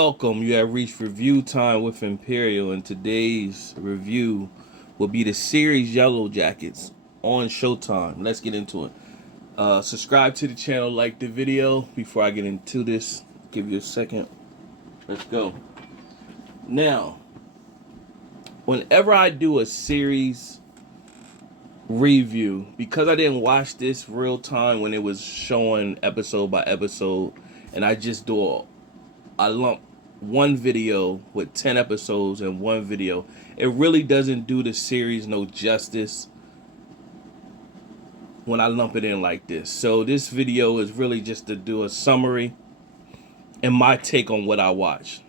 Welcome, you have reached review time with Imperial, and today's review will be the series Yellowjackets on Showtime. Let's get into it. Subscribe to the channel, like the video. Before I get into this, give you a second. Let's go. Now, whenever I do a series review, because I didn't watch this real time when it was showing episode by episode, and I just do a lump one video with 10 episodes in one video, it really doesn't do the series no justice when I lump it in like this. So this video is really just to do a summary and my take on what I watched,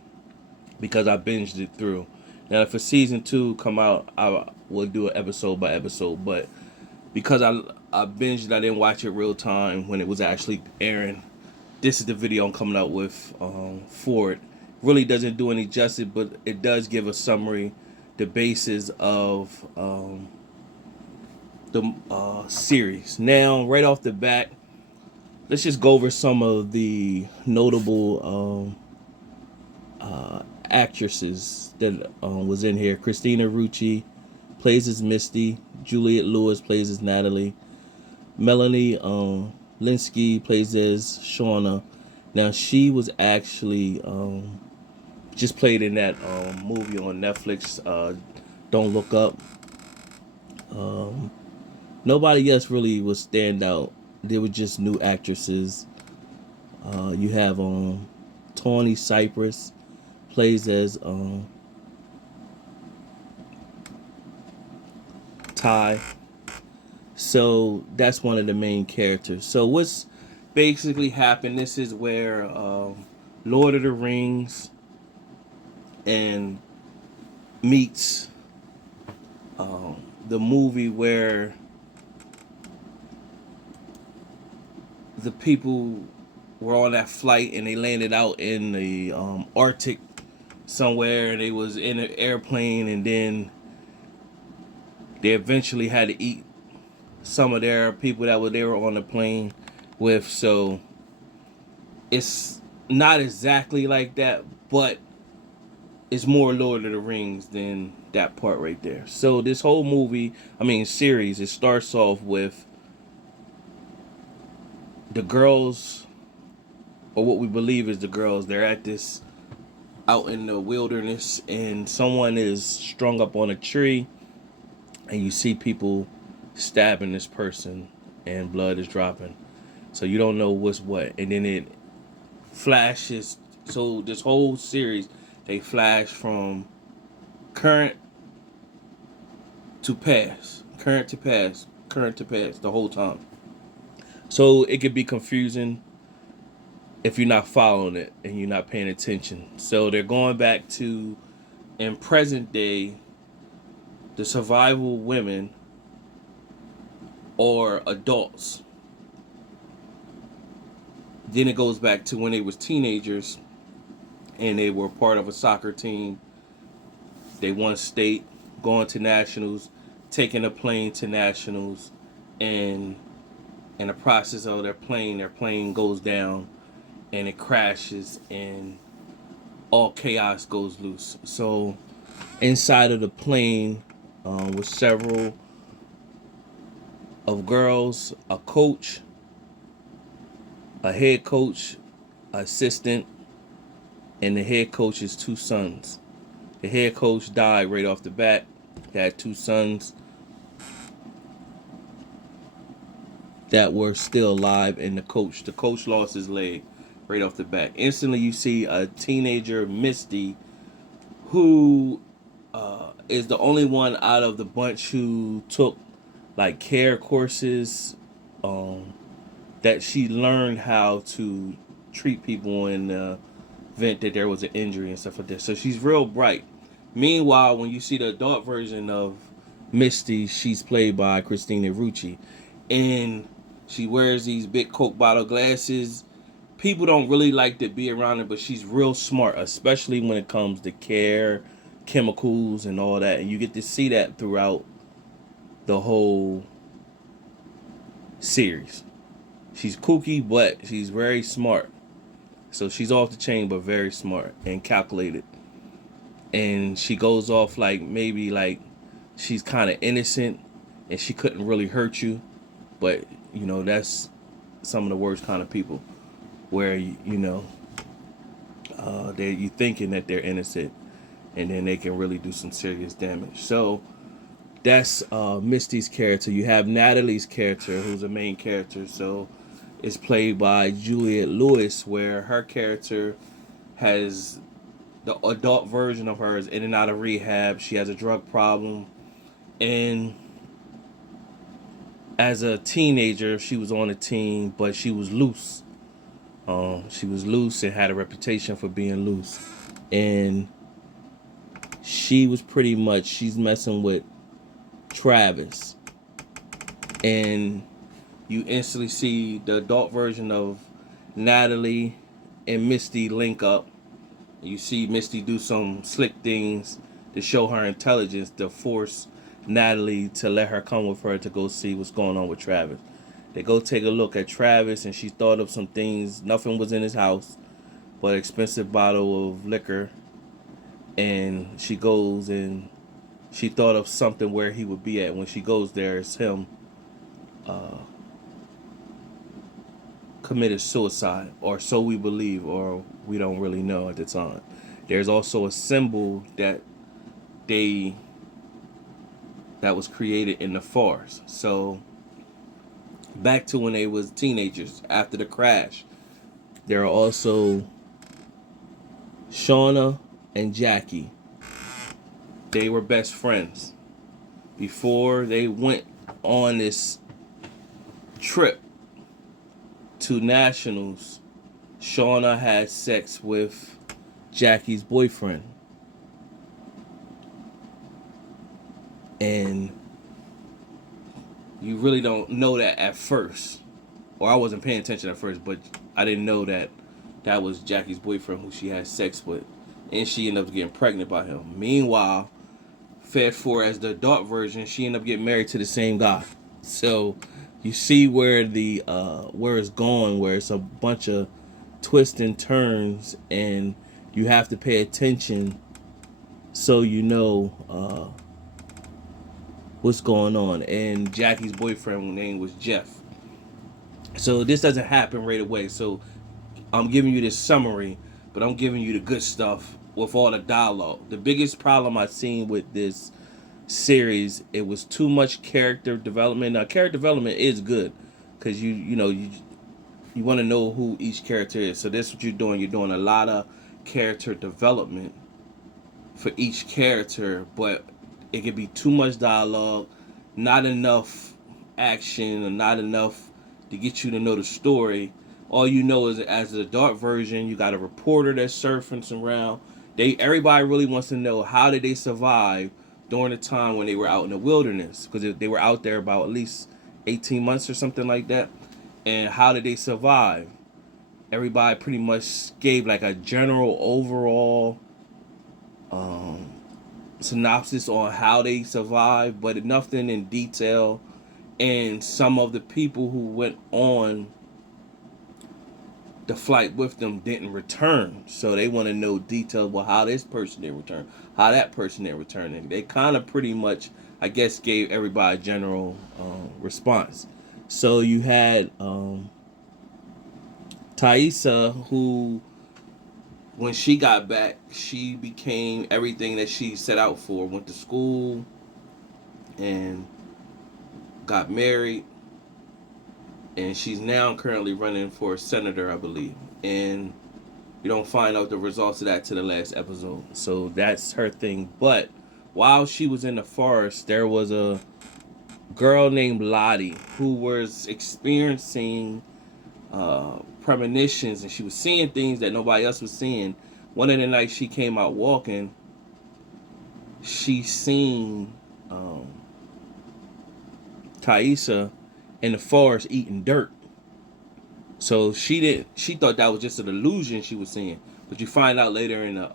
because I binged it through. Now if a season 2 come out, I will do it episode by episode, but because I binged it, I didn't watch it real time when it was actually airing. This is the video I'm coming out with for it. Really doesn't do any justice, but it does give a summary, the basis of the series. Now, right off the bat, let's just go over some of the notable actresses that was in here. Christina Ricci plays as Misty. Juliette Lewis plays as Natalie. Melanie Linsky plays as Shauna. Now, she was actually just played in that movie on Netflix, Don't Look Up. Nobody else really was stand out. They were just new actresses. You have Tawny Cypress plays as Ty. So that's one of the main characters. So what's basically happened, this is where Lord of the Rings and meets the movie where the people were on that flight and they landed out in the Arctic somewhere, and they was in an airplane, and then they eventually had to eat some of their people that they were on the plane with. So it's not exactly like that, but it's more Lord of the Rings than that part right there. So this whole series, it starts off with the girls, or what we believe is the girls. They're at this out in the wilderness, and someone is strung up on a tree, and you see people stabbing this person, and blood is dropping. So you don't know what's what, and then it flashes. So this whole series, they flash from current to past, current to past, current to past the whole time. So it could be confusing if you're not following it and you're not paying attention. So they're going back to, in present day, the survival women or adults. Then it goes back to when they was teenagers and they were part of a soccer team. They won state, going to nationals, taking a plane to nationals, and in the process of their plane goes down and it crashes, and all chaos goes loose. So inside of the plane was several of girls, a coach, a head coach, assistant, and the head coach's two sons. The head coach died right off the bat. He had two sons that were still alive, and the coach lost his leg right off the bat. Instantly you see a teenager, Misty, who is the only one out of the bunch who took like care courses, that she learned how to treat people in the event that there was an injury and stuff like that. So she's real bright. Meanwhile, when you see the adult version of Misty, she's played by Christina Ricci, and she wears these big Coke bottle glasses. People don't really like to be around her, but she's real smart, especially when it comes to care, chemicals, and all that. And you get to see that throughout the whole series. She's kooky, but she's very smart. So she's off the chain, but very smart and calculated. And she goes off like maybe like she's kind of innocent and she couldn't really hurt you, but that's some of the worst kind of people where they you thinking that they're innocent and then they can really do some serious damage. So that's Misty's character. You have Natalie's character, who's a main character. So it's played by Juliette Lewis, where her character has the adult version of her is in and out of rehab. She has a drug problem, and as a teenager, she was on a team, but she was loose. She was loose and had a reputation for being loose, and she was pretty much she's messing with Travis, and you instantly see the adult version of Natalie and Misty link up. You see Misty do some slick things to show her intelligence to force Natalie to let her come with her to go see what's going on with Travis. They go take a look at Travis, and she thought of some things. Nothing was in his house but an expensive bottle of liquor. And she goes and she thought of something where he would be at. When she goes there, it's him committed suicide, or so we believe, or we don't really know at the time. There's also a symbol that was created in the forest. So back to when they was teenagers after the crash, there are also Shauna and Jackie. They were best friends before they went on this trip to nationals. Shauna had sex with Jackie's boyfriend, and you really don't know that at first, or I wasn't paying attention at first, but I didn't know that that was Jackie's boyfriend who she had sex with, and she ended up getting pregnant by him. Meanwhile, fast forward as the adult version, she ended up getting married to the same guy. So you see where the where it's going, where it's a bunch of twists and turns, and you have to pay attention so you know what's going on. And Jackie's boyfriend name was Jeff. So this doesn't happen right away. So I'm giving you this summary, but I'm giving you the good stuff with all the dialogue. The biggest problem I've seen with this series, it was too much character development. Now, character development is good because you want to know who each character is. So that's what you're doing. You're doing a lot of character development for each character, but it can be too much dialogue, not enough action, or not enough to get you to know the story. All you know is as the adult version, you got a reporter that's surfing around. Everybody really wants to know how did they survive during the time when they were out in the wilderness, because they were out there about at least 18 months or something like that. And how did they survive? Everybody pretty much gave like a general overall synopsis on how they survived, but nothing in detail. And some of the people who went on the flight with them didn't return, so they want to know details about how this person didn't return, how that person didn't return. And they kind of pretty much, I guess, gave everybody a general response. So you had Thaisa, who, when she got back, she became everything that she set out for. Went to school and got married, and she's now currently running for senator, I believe. And you don't find out the results of that to the last episode. So that's her thing. But while she was in the forest, there was a girl named Lottie who was experiencing premonitions, and she was seeing things that nobody else was seeing. One of the nights she came out walking, she seen Thaisa in the forest eating dirt. So she thought that was just an illusion she was seeing. But you find out later in the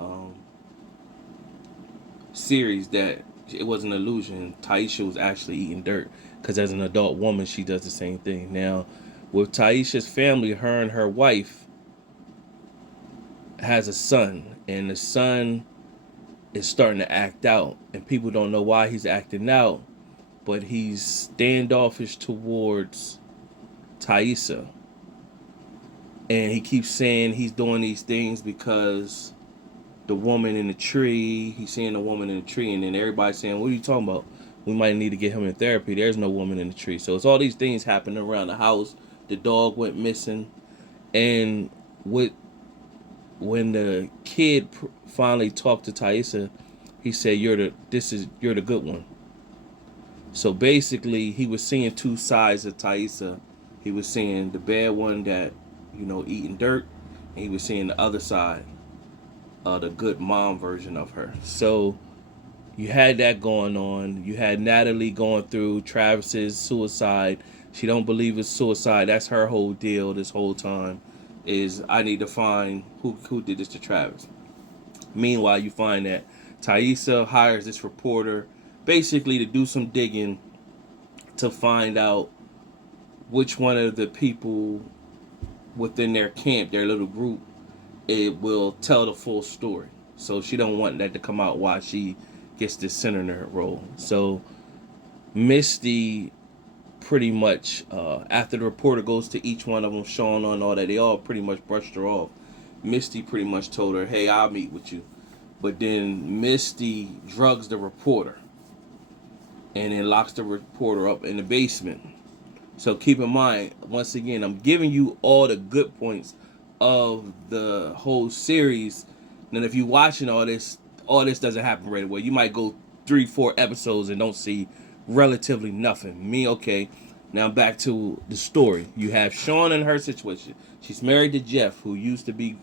series that it was an illusion. Thaisa was actually eating dirt, because as an adult woman, she does the same thing. Now, with Thaisha's family, her and her wife, has a son, and the son is starting to act out, and people don't know why he's acting out, but he's standoffish towards Thaisa. And he keeps saying he's doing these things because the woman in the tree, he's seeing the woman in the tree, and then everybody's saying, what are you talking about? We might need to get him in therapy. There's no woman in the tree. So it's all these things happening around the house. The dog went missing. And with when the kid finally talked to Thaisa, he said, you're the good one. So basically, he was seeing two sides of Thaisa. He was seeing the bad one that, eating dirt, and he was seeing the other side, the good mom version of her. So you had that going on. You had Natalie going through Travis's suicide. She don't believe it's suicide. That's her whole deal this whole time, is I need to find who did this to Travis. Meanwhile, you find that Thaisa hires this reporter basically to do some digging to find out which one of the people within their camp, their little group, it will tell the full story. So she don't want that to come out while she gets this center nerd role. So Misty pretty much, after the reporter goes to each one of them, showing on all that, they all pretty much brushed her off. Misty pretty much told her, hey, I'll meet with you. But then Misty drugs the reporter and then locks the reporter up in the basement. So keep in mind, once again, I'm giving you all the good points of the whole series. And if you're watching all this doesn't happen right away. You might go 3-4 episodes and don't see relatively nothing. Okay, now back to the story. You have Sean and her situation. She's married to Jeff, who used to be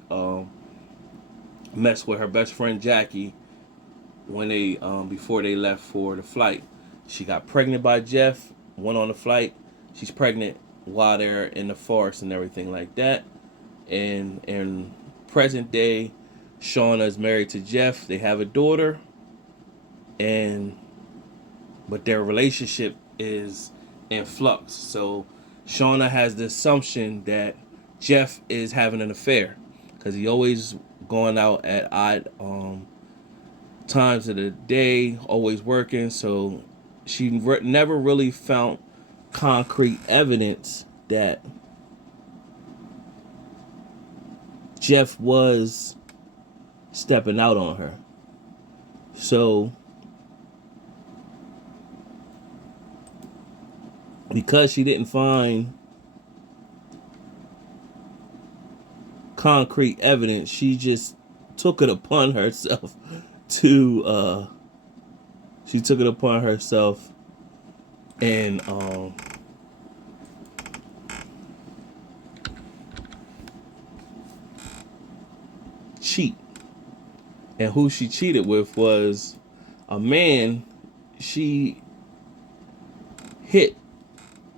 messed with her best friend Jackie when they before they left for the flight. She got pregnant by Jeff, went on the flight. She's pregnant while they're in the forest and everything like that. And in present day, Shauna is married to Jeff. They have a daughter, but their relationship is in flux. So Shauna has the assumption that Jeff is having an affair because he always going out at odd times of the day, always working. So she never really found concrete evidence that Jeff was stepping out on her. So because she didn't find concrete evidence, she just took it upon herself to and cheat. And who she cheated with was a man she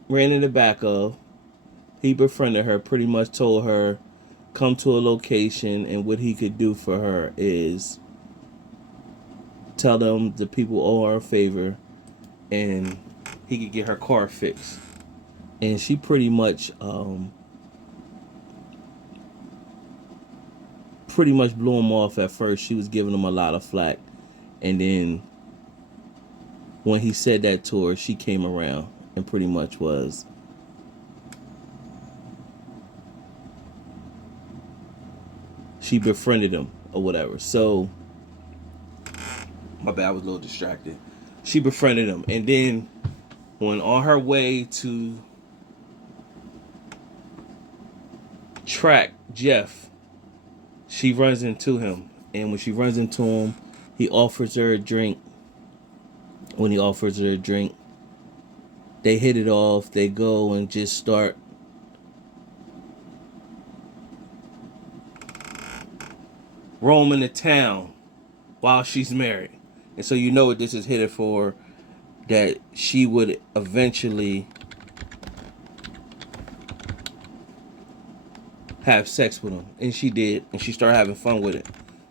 ran in the back of. He befriended her, pretty much told her, come to a location, and what he could do for her is tell them the people owe her a favor, and he could get her car fixed. And she pretty much blew him off at first. She was giving him a lot of flack. And then when he said that to her, she came around and pretty much she befriended him or whatever. So, my bad, I was a little distracted. She befriended him. And then when on her way to track Jeff, she runs into him. And when she runs into him, he offers her a drink. When he offers her a drink, they hit it off. They go and just start roaming the town while she's married. And so you know what this is headed for, that she would eventually have sex with him. And she did. And she started having fun with it.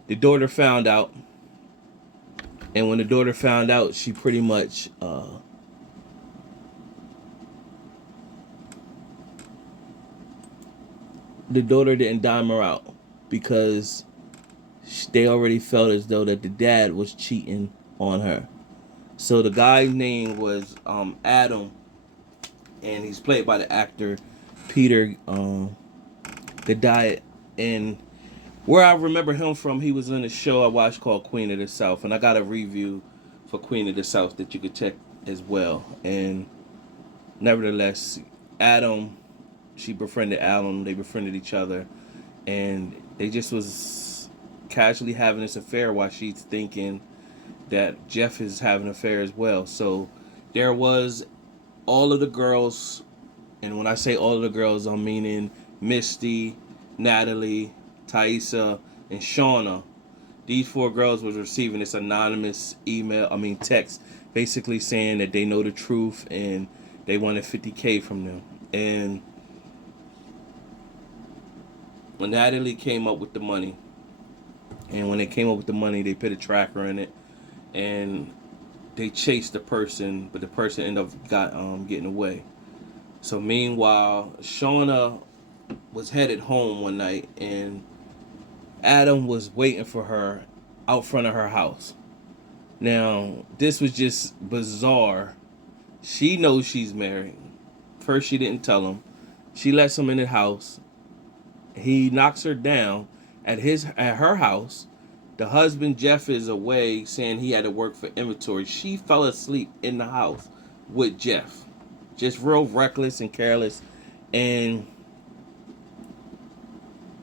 The daughter found out. And when the daughter found out, she pretty much the daughter didn't dime her out because they already felt as though that the dad was cheating on her. So the guy's name was Adam, and he's played by the actor Peter the Diet. And where I remember him from, he was in a show I watched called Queen of the South, and I got a review for Queen of the South that you could check as well. And nevertheless, Adam, she befriended Adam. They befriended each other, and they just was casually having this affair while she's thinking that Jeff is having an affair as well. So there was all of the girls, and when I say all of the girls, I'm meaning Misty, Natalie, Thaisa, and Shauna. These four girls was receiving this anonymous text, basically saying that they know the truth and they wanted $50K from them. And when Natalie came up with the money, and when they came up with the money, they put a tracker in it, and they chased the person, but the person ended up getting away. So meanwhile, Shauna was headed home one night, and Adam was waiting for her out front of her house. Now, this was just bizarre. She knows she's married. First, she didn't tell him. She lets him in the house. He knocks her down at her house. The husband, Jeff, is away saying he had to work for inventory. She fell asleep in the house with Jeff. Just real reckless and careless. And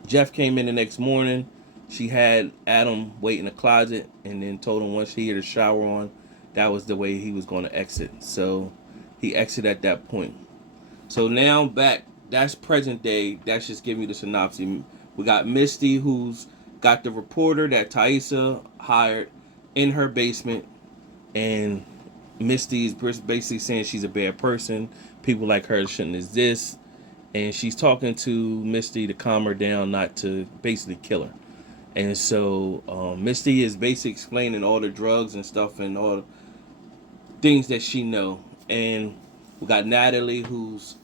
Jeff came in the next morning. She had Adam wait in the closet and then told him once he had a shower on, that was the way he was going to exit. So he exited at that point. So now back, that's present day. That's just giving you the synopsis. We got Misty, who's got the reporter that Thaisa hired in her basement. And Misty is basically saying she's a bad person. People like her shouldn't exist. And she's talking to Misty to calm her down, not to basically kill her. And so Misty is basically explaining all the drugs and stuff and all the things that she know. And we got Natalie, who's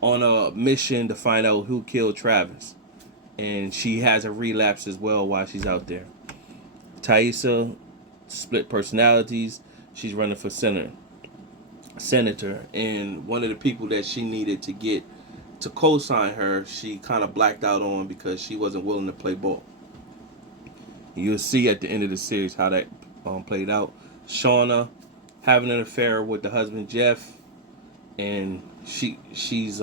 on a mission to find out who killed Travis. And she has a relapse as well while she's out there. Thaisa, split personalities. She's running for senator. And one of the people that she needed to get to co-sign her, she kind of blacked out on because she wasn't willing to play ball. You'll see at the end of the series how that played out. Shauna having an affair with the husband Jeff, and she's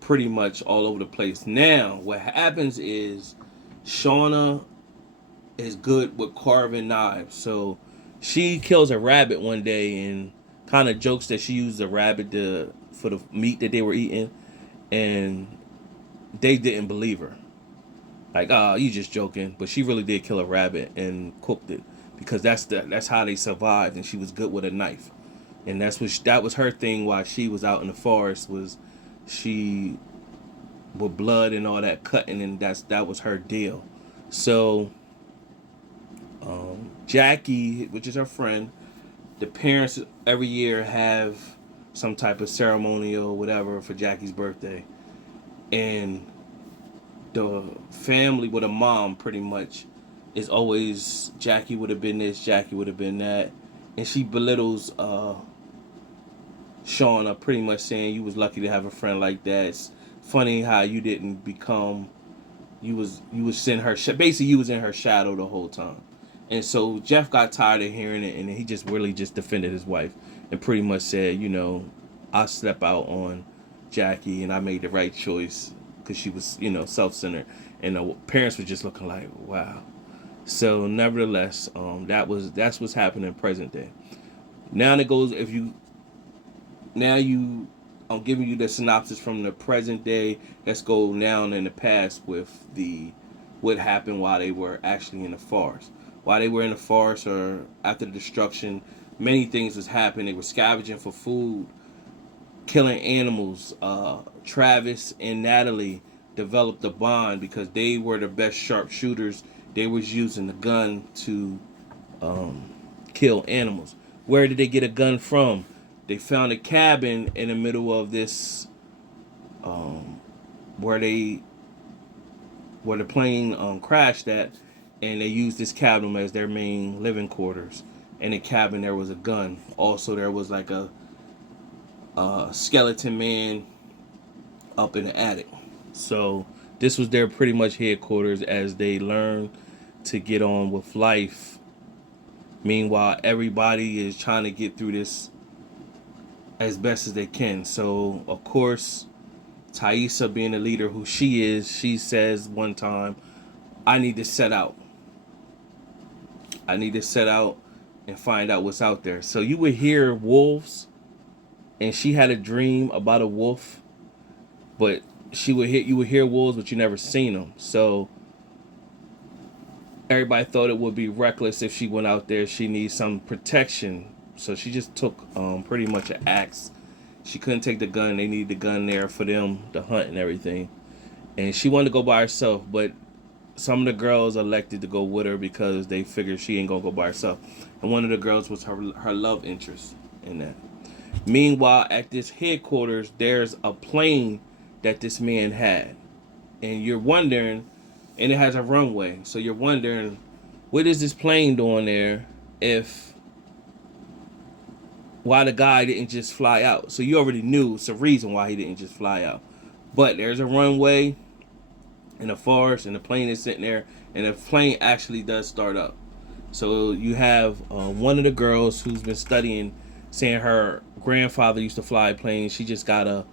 pretty much all over the place. Now, what happens is Shauna is good with carving knives, so she kills a rabbit one day and kind of jokes that she used the rabbit for the meat that they were eating, and they didn't believe her. Like, you just joking. But she really did kill a rabbit and cooked it because that's how they survived, and she was good with a knife. And that was her thing while she was out in the forest, was she with blood and all that cutting, and that was her deal. So Jackie, which is her friend, the parents every year have some type of ceremony or whatever for Jackie's birthday, and the family with a mom pretty much is always Jackie would have been this, Jackie would have been that, and she belittles Shauna, pretty much saying you was lucky to have a friend like that. It's funny how you didn't become, you was in her basically you was in her shadow the whole time. And so Jeff got tired of hearing it, and he just really just defended his wife and pretty much said, I slept out on Jackie and I made the right choice because she was, self-centered. And the parents were just looking like, wow. So nevertheless, that's what's happening in present day. Now it goes, I'm giving you the synopsis from the present day. Let's go now in the past with what happened while they were actually in the forest. While they were in the forest or after the destruction, many things was happening. They were scavenging for food, killing animals. Travis and Natalie developed a bond because they were the best sharpshooters. They was using the gun to kill animals. Where did they get a gun from? They found a cabin in the middle of this where the plane crashed at, and they used this cabin as their main living quarters. In the cabin, there was a gun. Also, there was like a skeleton man up in the attic. So this was their pretty much headquarters as they learned to get on with life. Meanwhile, everybody is trying to get through this as best as they can. So, of course, Thaisa, being the leader who she is, she says one time, I need to set out. I need to set out and find out what's out there. So you would hear wolves, and she had a dream about a wolf, but you would hear wolves, but you never seen them. So everybody thought it would be reckless if she went out there. She needs some protection, so she just took pretty much an axe. She couldn't take the gun. They needed the gun there for them to hunt and everything. And she wanted to go by herself, but some of the girls elected to go with her because they figured she ain't gonna go by herself. And one of the girls was her love interest in that. Meanwhile, at this headquarters, there's a plane that this man had. And you're wondering, and it has a runway. So you're wondering, what is this plane doing there if why the guy didn't just fly out? So you already knew it's a reason why he didn't just fly out. But there's a runway in the forest, and the plane is sitting there, and the plane actually does start up. So you have one of the girls who's been studying, saying her grandfather used to fly planes. She just gotta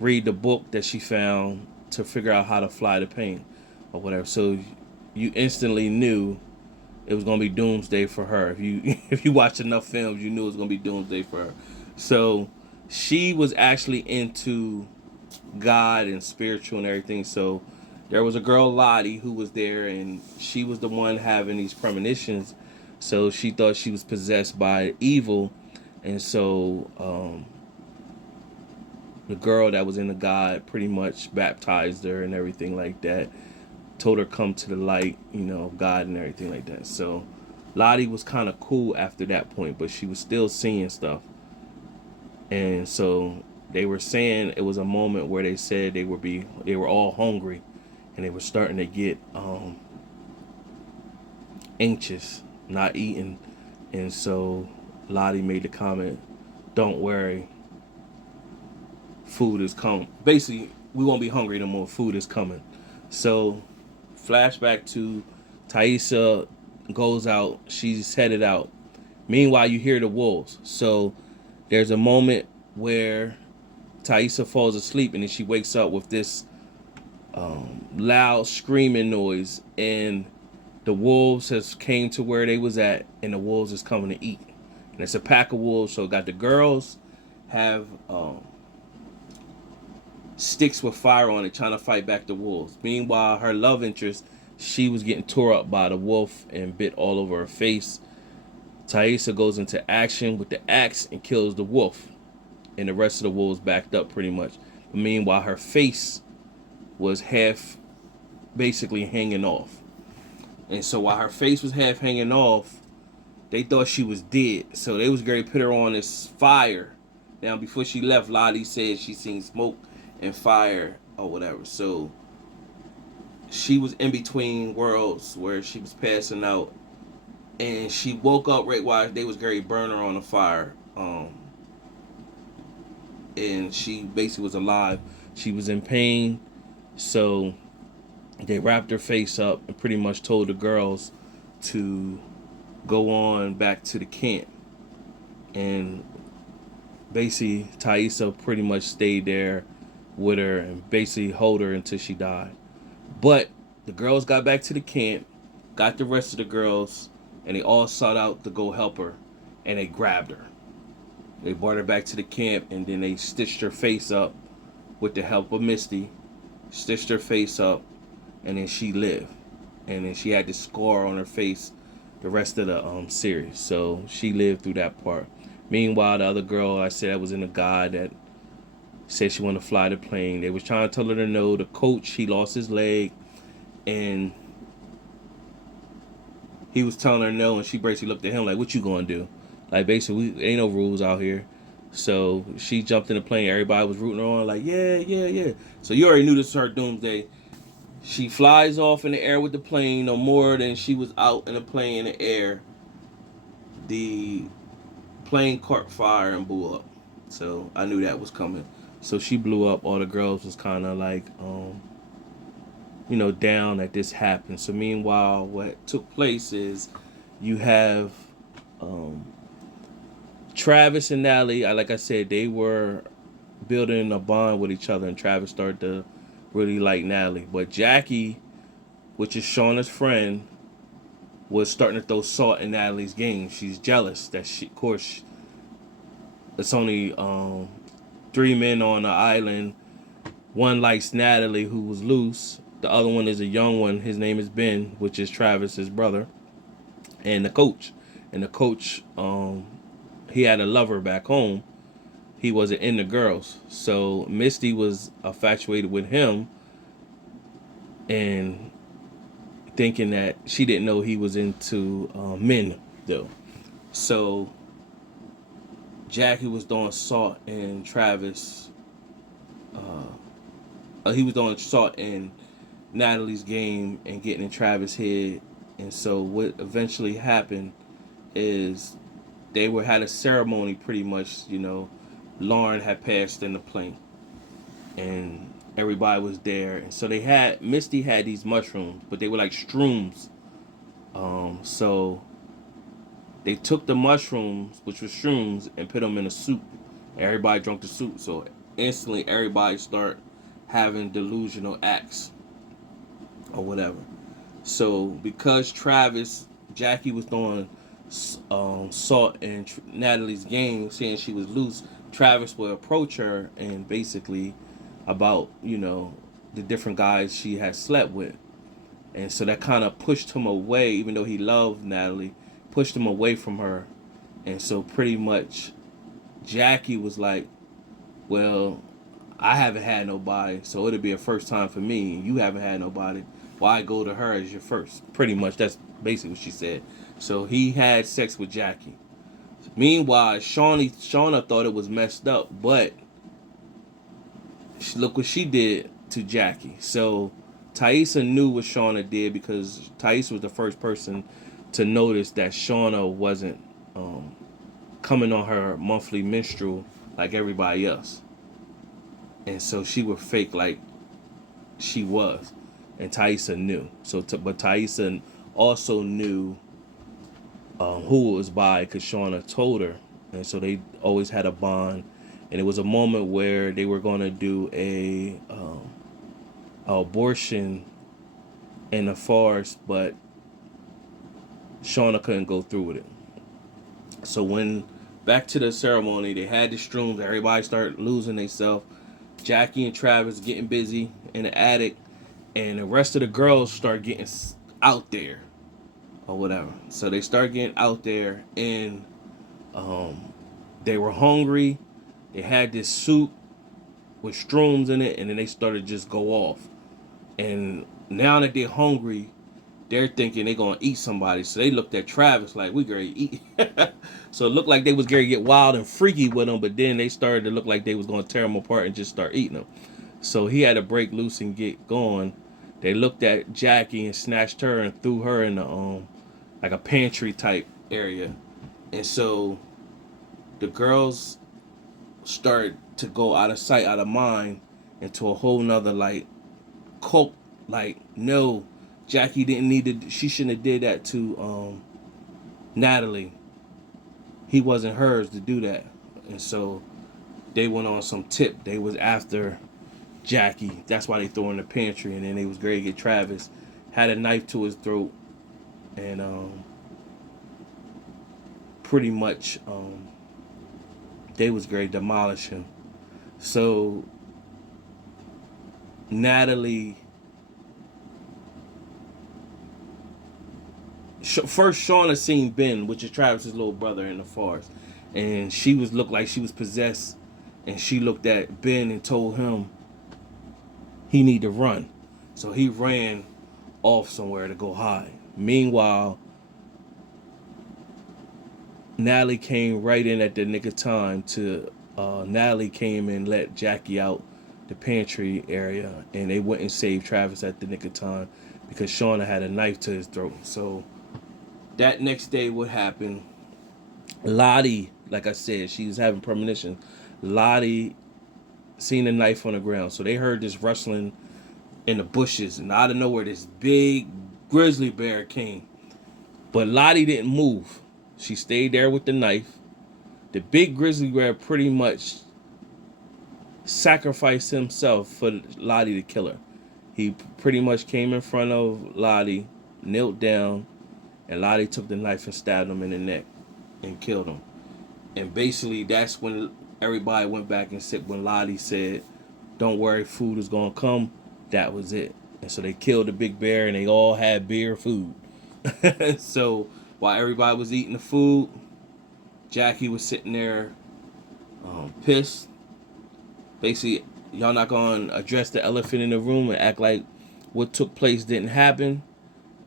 read the book that she found to figure out how to fly the plane or whatever. So you instantly knew it was gonna be doomsday for her. If you watched enough films, you knew it was gonna be doomsday for her. So she was actually into God and spiritual and everything. So there was a girl, Lottie, who was there, and she was the one having these premonitions. So she thought she was possessed by evil, and so the girl that was in the God pretty much baptized her and everything like that. Told her come to the light, of God and everything like that. So Lottie was kind of cool after that point, but she was still seeing stuff. And so they were saying it was a moment where they said they were all hungry, and they were starting to get anxious, not eating. And so Lottie made the comment, don't worry, food is coming. Basically, we won't be hungry no more, food is coming. So flashback to Thaisa goes out, she's headed out. Meanwhile, you hear the wolves. So there's a moment where Thaisa falls asleep, and then she wakes up with this loud screaming noise, and the wolves has came to where they was at, and the wolves is coming to eat. And it's a pack of wolves. So got the girls have sticks with fire on it, trying to fight back the wolves. Meanwhile, her love interest, she was getting tore up by the wolf and bit all over her face. Thaisa goes into action with the axe and kills the wolf, and the rest of the wolves backed up pretty much. But meanwhile, her face was half basically hanging off. And so while her face was half hanging off, they thought she was dead. So they was going to put her on this fire. Now, before she left, Lottie said she seen smoke and fire or whatever. So she was in between worlds where she was passing out, and she woke up right while they was going to burn her on the fire. And she basically was alive. She was in pain. So they wrapped her face up and pretty much told the girls to go on back to the camp. And basically Thaisa pretty much stayed there with her and basically hold her until she died. But the girls got back to the camp, got the rest of the girls, and they all sought out to go help her, and they grabbed her. They brought her back to the camp, and then they stitched her face up with the help of Misty, stitched her face up, and then she lived. And then she had this scar on her face the rest of the series. So she lived through that part. Meanwhile, the other girl I said was in the God that said she wanted to fly the plane. They was trying to tell her to no. The coach, he lost his leg, and he was telling her no, and she basically looked at him like, what you gonna do? Like, basically, ain't no rules out here. So she jumped in the plane. Everybody was rooting her on like, yeah. So you already knew this was her doomsday. She flies off in the air with the plane. No more than she was out in the plane in the air. The plane caught fire and blew up. So I knew that was coming. So she blew up. All the girls was kind of like, down that this happened. So meanwhile, what took place is you have um, Travis and Natalie. Like I said, they were building a bond with each other, and Travis started to really like Natalie. But Jackie, which is Shauna's friend, was starting to throw salt in Natalie's game. She's jealous that of course, it's only 3 men on the island. One likes Natalie, who was loose. The other one is a young one. His name is Ben, which is Travis's brother, and the coach. And the coach, he had a lover back home. He wasn't into girls, so Misty was infatuated with him, and thinking that she didn't know he was into men though. So Jackie was throwing salt in Travis. He was throwing salt in Natalie's game and getting in Travis' head. And so what eventually happened is they had a ceremony pretty much. Lauren had passed in the plane, and everybody was there. And so Misty had these mushrooms, but they were like shrooms. So they took the mushrooms, which were shrooms, and put them in a soup. Everybody drank the soup, so instantly everybody start having delusional acts or whatever. So because Jackie was throwing salt in Natalie's game, saying she was loose, Travis would approach her and basically about the different guys she had slept with, and so that kind of pushed him away. Even though he loved Natalie, pushed him away from her, and so pretty much Jackie was like, "Well, I haven't had nobody, so it'll be a first time for me. You haven't had nobody. Why go to her as your first?" Pretty much that's basically what she said. So he had sex with Jackie. Meanwhile, Shauna thought it was messed up, but look what she did to Jackie. So Taissa knew what Shauna did because Taissa was the first person to notice that Shauna wasn't coming on her monthly menstrual like everybody else. And so she would fake like she was. And Taissa knew. But Taissa also knew who it was by because Shauna told her. And so they always had a bond. And it was a moment where they were going to do a abortion in the forest, but Shauna couldn't go through with it. So when back to the ceremony, they had the shrooms. Everybody started losing themselves. Jackie and Travis getting busy in the attic, and the rest of the girls start getting out there or whatever. So they start getting out there, and they were hungry. They had this soup with shrooms in it, and then they started to just go off. And now that they're hungry, they're thinking they're gonna eat somebody. So they looked at Travis like, we gonna eat. So it looked like they was gonna get wild and freaky with him, but then they started to look like they was gonna tear him apart and just start eating them. So he had to break loose and get going. They looked at Jackie and snatched her and threw her in the like a pantry type area. And so the girls started to go out of sight, out of mind, into a whole nother like cult. Like, no, Jackie didn't need to. She shouldn't have did that to Natalie. He wasn't hers to do that. And so they went on some tip. They was after Jackie. That's why they threw her in the pantry. And then they was ready to get Travis. Had a knife to his throat. And pretty much they was ready to demolish him. So Natalie, first Shauna seen Ben, which is Travis's little brother, in the forest, and she looked like she was possessed, and she looked at Ben and told him he need to run. So he ran off somewhere to go hide. Meanwhile, Natalie came right in at the nick of time Natalie came and let Jackie out the pantry area, and they wouldn't save Travis at the nick of time because Shauna had a knife to his throat. So that next day, what happened? Lottie, like I said, she was having premonition. Lottie seen a knife on the ground, so they heard this rustling in the bushes, and out of nowhere, this big grizzly bear came. But Lottie didn't move. She stayed there with the knife. The big grizzly bear pretty much sacrificed himself for Lottie to kill her. He pretty much came in front of Lottie, knelt down, and Lottie took the knife and stabbed him in the neck and killed him. And basically, that's when everybody went back and said, when Lottie said, "Don't worry, food is gonna come." That was it. And so they killed the big bear, and they all had bear food. So while everybody was eating the food, Jackie was sitting there, pissed. Basically, y'all not gonna address the elephant in the room and act like what took place didn't happen.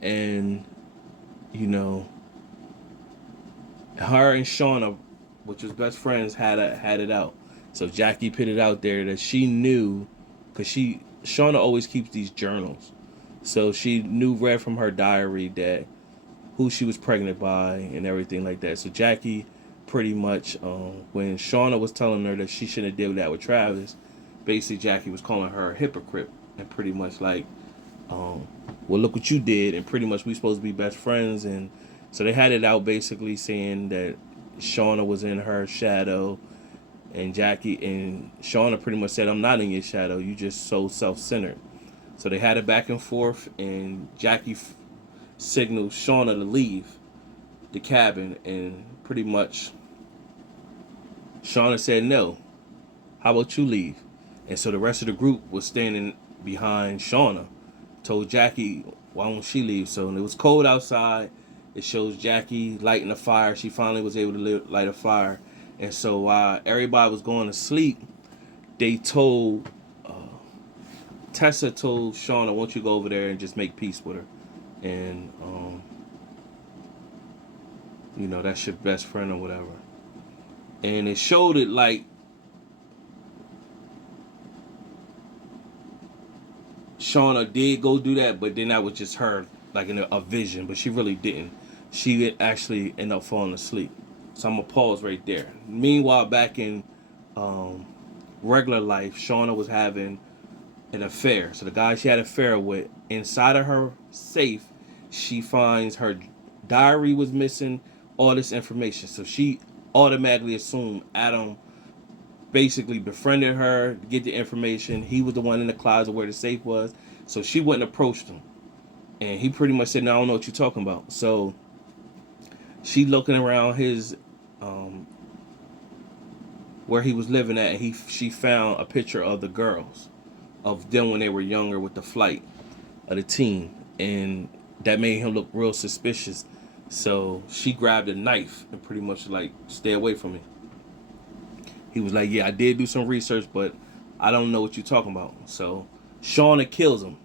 And you know, her and Shauna, which was best friends, had it out. So Jackie put it out there that she knew, because Shauna always keeps these journals. So she read from her diary that who she was pregnant by and everything like that. So Jackie pretty much, when Shauna was telling her that she shouldn't have did that with Travis, basically Jackie was calling her a hypocrite and pretty much like, well, look what you did, and pretty much we supposed to be best friends. And so they had it out basically saying that Shauna was in her shadow, and Shauna pretty much said, "I'm not in your shadow. You just so self-centered." So they had it back and forth, and Jackie signaled Shauna to leave the cabin, and pretty much Shauna said, "No, how about you leave?" And so the rest of the group was standing behind Shauna, told Jackie, "Why won't she leave?" So it was cold outside. It shows Jackie lighting a fire. She finally was able to light a fire. And so while everybody was going to sleep, they told, Tessa told Shauna, "I want you to go over there and just make peace with her." And, that's your best friend or whatever. And it showed it like Shauna did go do that, but then that was just her, like in a vision, but she really didn't. She actually ended up falling asleep. So I'm going to pause right there. Meanwhile, back in regular life, Shauna was having an affair. So the guy she had an affair with, inside of her safe, she finds her diary was missing, all this information. So she automatically assumed Adam basically befriended her to get the information. He was the one in the closet where the safe was. So she went and approached him. And he pretty much said, "No, I don't know what you're talking about." So she looking around his where he was living at, and she found a picture of the girls, of them when they were younger with the flight of the team, and that made him look real suspicious. So she grabbed a knife and pretty much like, "Stay away from me." He was like, "Yeah, I did do some research, but I don't know what you're talking about." So Shauna kills him.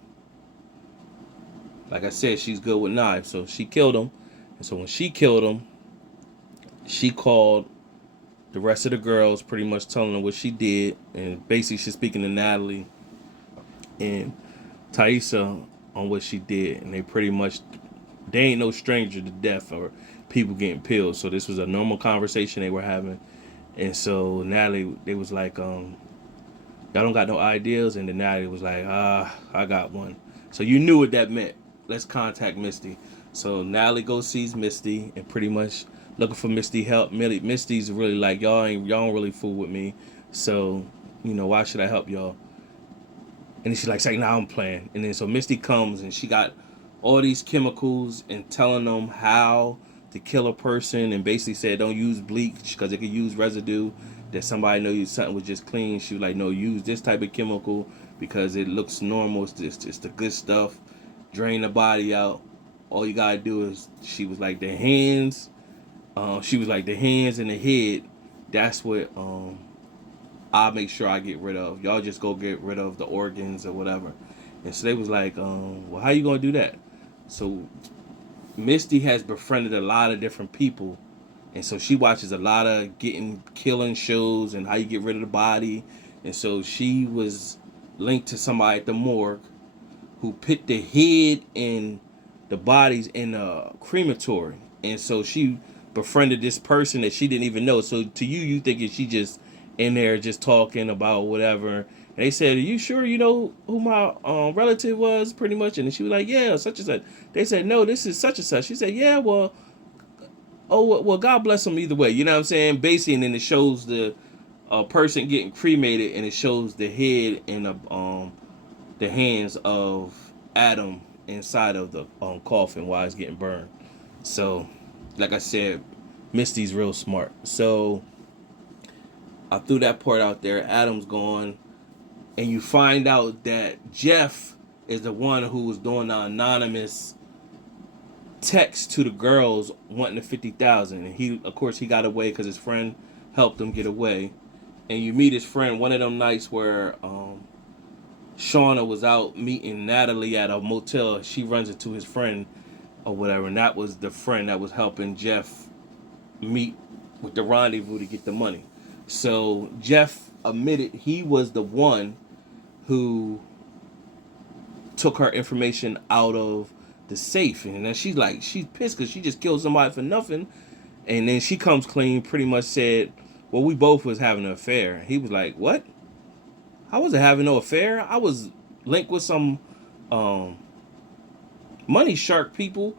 Like I said, she's good with knives, so she killed him. And so when she killed him, she called the rest of the girls, pretty much telling them what she did, and basically she's speaking to Natalie and Taissa on what she did, and they ain't no stranger to death or people getting killed. So this was a normal conversation they were having. And so Natalie, they was like, "Y'all don't got no ideas?" And then Natalie was like, "I got one." So you knew what that meant. Let's contact Misty. So Natalie goes sees Misty and pretty much looking for Misty help. Misty's really like, y'all don't really fool with me. So, why should I help y'all? And then she's like, "Say, now I'm playing." And then so Misty comes and she got all these chemicals and telling them how to kill a person, and basically said, "Don't use bleach because it could use residue that somebody know something was just clean." She was like, "No, use this type of chemical because it looks normal. It's the good stuff. Drain the body out. All you gotta do is," she was like, "the hands." She was like, "The hands and the head. That's what I'll make sure I get rid of. Y'all just go get rid of the organs or whatever." And so they was like, "Well, how you gonna do that?" So Misty has befriended a lot of different people, and so she watches a lot of killing shows and how you get rid of the body. And so she was linked to somebody at the morgue who put the head and the bodies in a crematory. And so she befriended this person that she didn't even know. So to you, you thinking she just in there just talking about whatever. And they said, "Are you sure you know who my relative was?" Pretty much. And she was like, "Yeah, such and such." They said, "No, this is such and such." She said, "Yeah, well, oh, well, God bless them either way." You know what I'm saying? Basically, and then it shows the person getting cremated, and it shows the head and the hands of Adam inside of the coffin while it's getting burned. So, like I said, Misty's real smart. So I threw that part out there. Adam's gone, and you find out that Jeff is the one who was doing the anonymous text to the girls wanting the 50,000, and he, of course, he got away because his friend helped him get away. And you meet his friend one of them nights where Shauna was out meeting Natalie at a motel. She runs into his friend or whatever, and that was the friend that was helping Jeff meet with the rendezvous to get the money. So Jeff admitted he was the one who took her information out of the safe, and then she's pissed because she just killed somebody for nothing. And then she comes clean, pretty much said, "Well, we both was having an affair." He was like, "What? I wasn't having no affair. I was linked with some um, money shark people,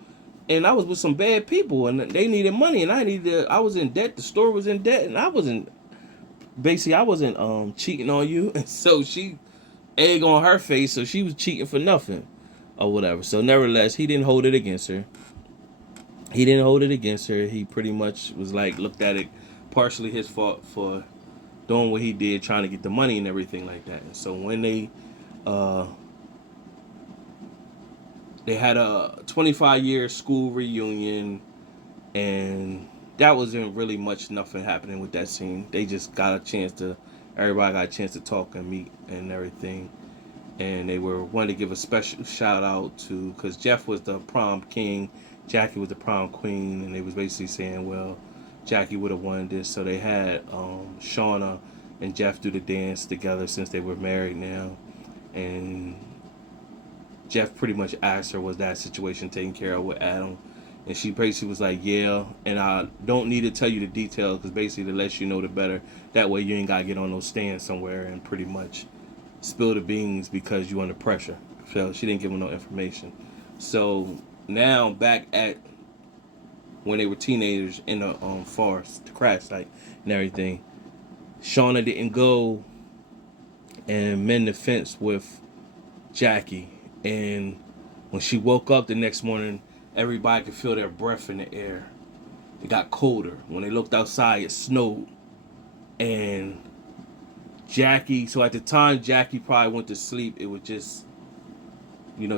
and I was with some bad people, and they needed money, and I was in debt. The store was in debt, and I wasn't cheating on you." And so she egg on her face, so she was cheating for nothing or whatever. So nevertheless, he didn't hold it against her. He pretty much was like, looked at it partially his fault for doing what he did, trying to get the money and everything like that. And so when they had a 25-year school reunion, and that wasn't really nothing happening with that scene. They just got a chance to, everybody got a chance to talk and meet and everything. And they wanted to give a special shout out to, because Jeff was the prom king, Jackie was the prom queen, and they was basically saying, well, Jackie would have won this. So they had Shauna and Jeff do the dance together since they were married now. And Jeff pretty much asked her, was that situation taken care of with Adam? And she basically was like, yeah. And I don't need to tell you the details, because basically the less you know, the better. That way you ain't got to get on those stands somewhere and pretty much spill the beans because you under pressure. So she didn't give him no information. So now back at when they were teenagers in the forest, the crash site and everything, Shauna didn't go and mend the fence with Jackie. And when she woke up the next morning, everybody could feel their breath in the air. It got colder. When they looked outside, it snowed. And Jackie, so at the time Jackie probably went to sleep, it was just,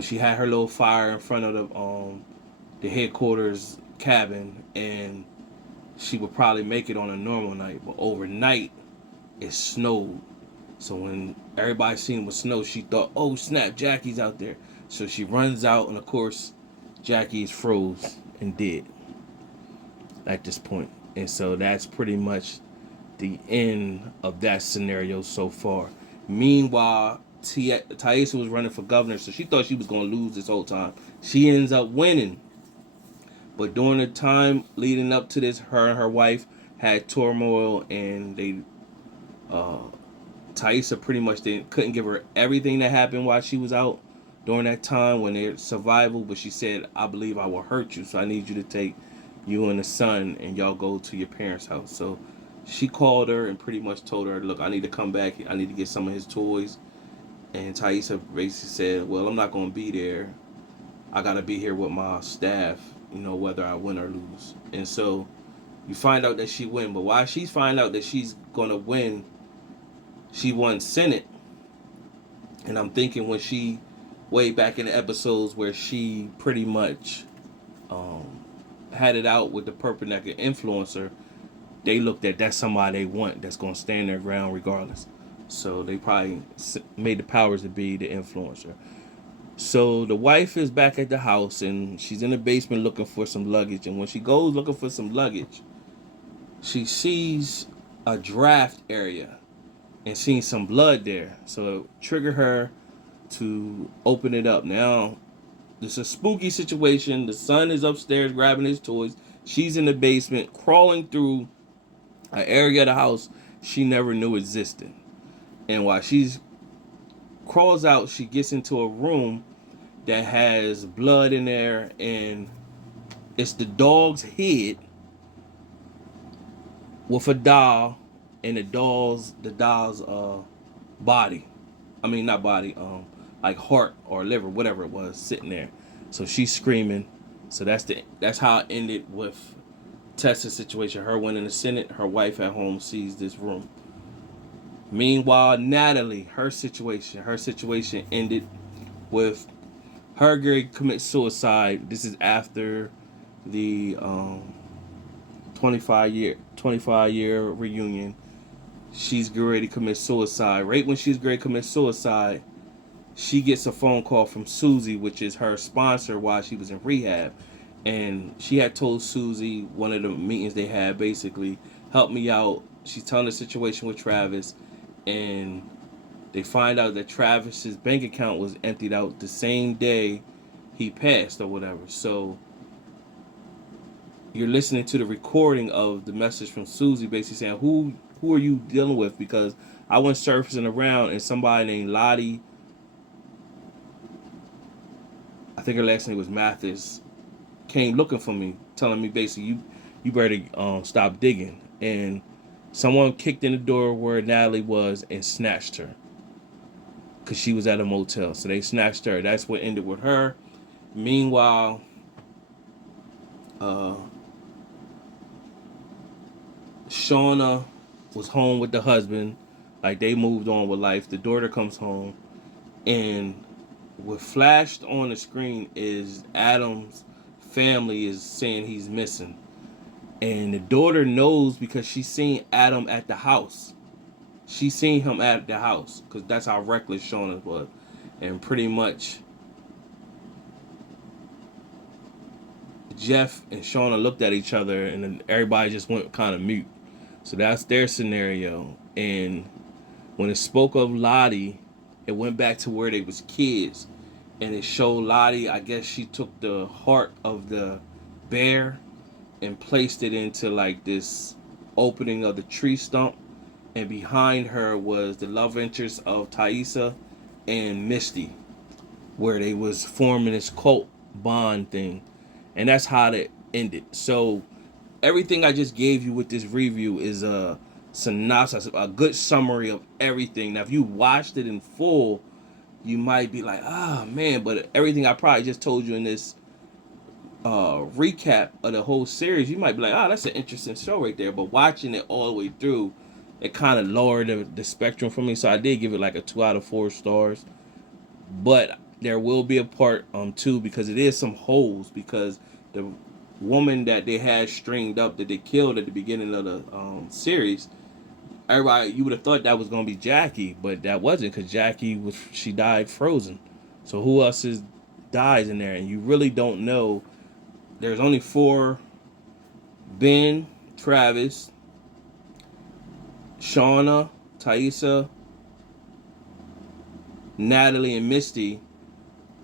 she had her little fire in front of the headquarters cabin, and she would probably make it on a normal night. But overnight, it snowed. So when everybody seen it was snow, she thought, oh snap, Jackie's out there. So she runs out, and of course, Jackie is froze and dead at this point. And so that's pretty much the end of that scenario so far. Meanwhile, Taissa was running for governor, so she thought she was going to lose this whole time. She ends up winning. But during the time leading up to this, her and her wife had turmoil, and Taissa pretty much couldn't give her everything that happened while she was out during that time when they're survival, but she said, I believe I will hurt you, so I need you to take you and the son and y'all go to your parents' house. So she called her and pretty much told her, look, I need to come back. I need to get some of his toys. And Taissa basically said, well, I'm not going to be there. I got to be here with my staff, whether I win or lose. And so you find out that she win. But while she's find out that she's going to win, she won Senate. And I'm thinking when she, way back in the episodes where she pretty much had it out with the person that could influence her, they looked at that's somebody they want that's going to stand their ground regardless. So they probably made the powers to be the influencer. So the wife is back at the house, and she's in the basement looking for some luggage. And when she goes looking for some luggage, she sees a draft area. and seen some blood there. So it triggered her to open it up. Now, this is a spooky situation. The son is upstairs grabbing his toys. She's in the basement crawling through an area of the house she never knew existed. And while she's crawls out, she gets into a room that has blood in there, and it's the dog's head with a doll, and the doll's body. I mean, not body, like heart or liver, whatever it was, sitting there. So she's screaming. So that's how it ended with Tessa's situation. Her winning the Senate, her wife at home sees this room. Meanwhile, Natalie, her situation ended with her getting commit suicide. This is after the 25 year reunion. She's getting ready to commit suicide. Right when she's ready to commit suicide, she gets a phone call from Susie, which is her sponsor while she was in rehab. And she had told Susie, one of the meetings they had, basically, help me out. She's telling the situation with Travis, and they find out that Travis's bank account was emptied out the same day he passed or whatever. So you're listening to the recording of the message from Susie, basically saying, who are you dealing with? Because I went surfacing around, and somebody named Lottie, I think her last name was Mathis, came looking for me, telling me basically, you better stop digging. And someone kicked in the door where Natalie was and snatched her, because she was at a motel. So they snatched her. That's what ended with her. Meanwhile, Shauna was home with the husband. Like, they moved on with life. The daughter comes home, and what flashed on the screen is Adam's family is saying he's missing. And the daughter knows because she's seen Adam at the house. She seen him at the house, because that's how reckless Shauna was. And pretty much Jeff and Shauna looked at each other, and then everybody just went kind of mute. So that's their scenario. And when it spoke of Lottie, it went back to where they was kids. And it showed Lottie, I guess she took the heart of the bear and placed it into like this opening of the tree stump. And behind her was the love interest of Thaisa and Misty, where they was forming this cult bond thing. And that's how it ended. So everything I just gave you with this review is a synopsis, a good summary of everything. Now, if you watched it in full, you might be like, man, but everything I probably just told you in this recap of the whole series, you might be like, that's an interesting show right there. But watching it all the way through, it kind of lowered the spectrum for me. So I did give it like a 2 out of 4 stars. But there will be a part 2, because it is some holes, because the woman that they had stringed up that they killed at the beginning of the series, everybody, you would have thought that was going to be Jackie, but that wasn't, because she died frozen. So who else dies in there? And you really don't know. There's only 4: Ben, Travis, Shauna, Thaisa, Natalie, and Misty.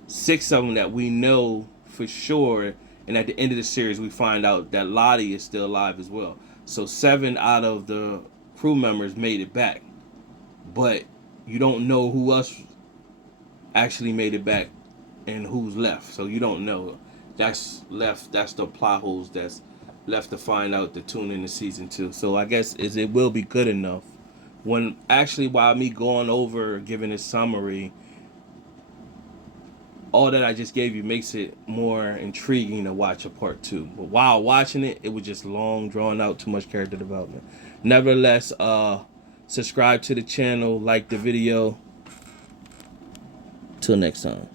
6 of them that we know for sure. And at the end of the series, we find out that Lottie is still alive as well. So 7 out of the crew members made it back. But you don't know who else actually made it back and who's left. So you don't know. That's the plot holes that's left to find out to tune into season 2. So I guess it will be good enough. When actually, while me going over giving a summary, all that I just gave you makes it more intriguing to watch a part 2. But while watching it, it was just long, drawn out, too much character development. Nevertheless, subscribe to the channel, like the video. Till next time.